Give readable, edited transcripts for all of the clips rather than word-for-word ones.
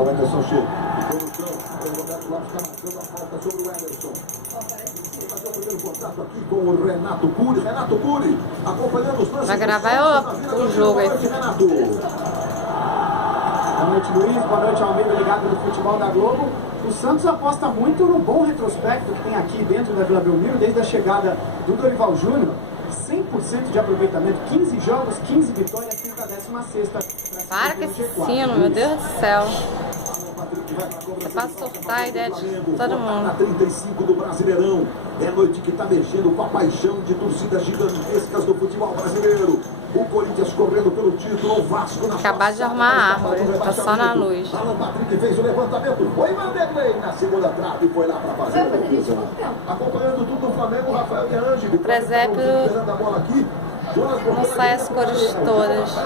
o Anderson chega. Produção, o Roberto Lopes está marcando a falta sobre o Anderson. Fazer o primeiro contato aqui com o Renato Cury. Renato Cury, acompanhando os lances. Vai gravar o jogo aí. Renato. Boa noite, Luiz. Boa noite ao amigo ligado no Futebol da Globo. O Santos aposta muito no bom retrospecto que tem aqui dentro da Vila Belmiro, desde a chegada do Dorival Júnior. 100% de aproveitamento, 15 jogos, 15 vitórias, fica a 16ª. Para com esse sino, meu Deus do céu. É pra soltar a ideia de todo mundo. Na 35 do Brasileirão. É noite que está mexendo com a paixão de torcidas gigantescas do futebol brasileiro. O Corinthians correndo pelo título, o Vasco na Acabar de arrumar a árvore, tá só na luz. Alan Patrick fez o levantamento, foi Vanderlei na segunda trave e foi lá para fazer a defesa. Acompanhando tudo o Flamengo, Rafael De Angeli. Presépio não sai as cores todas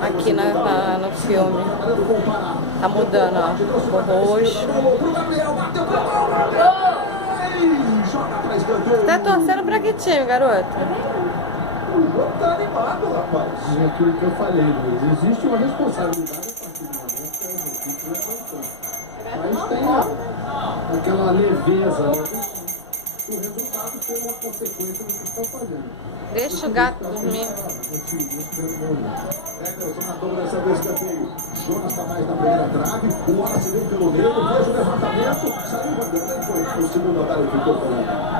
aqui no filme. Tá mudando, ó. O roxo. Tá torcendo pra que time, garoto? O jogo tá animado, rapaz. É aquilo que eu falei, Luiz. Existe uma responsabilidade a partir do momento que a equipe vai plantar. Mas tem aquela leveza, né? O resultado foi uma consequência do que estão fazendo. Deixa o gato dormir. Everson na dobra dessa vez, escanteio. Jonas está mais na primeira trave. O Wallace veio pelo meio, fez o levantamento. Saiu o Vanderlei, foi o segundo andar e ficou falando.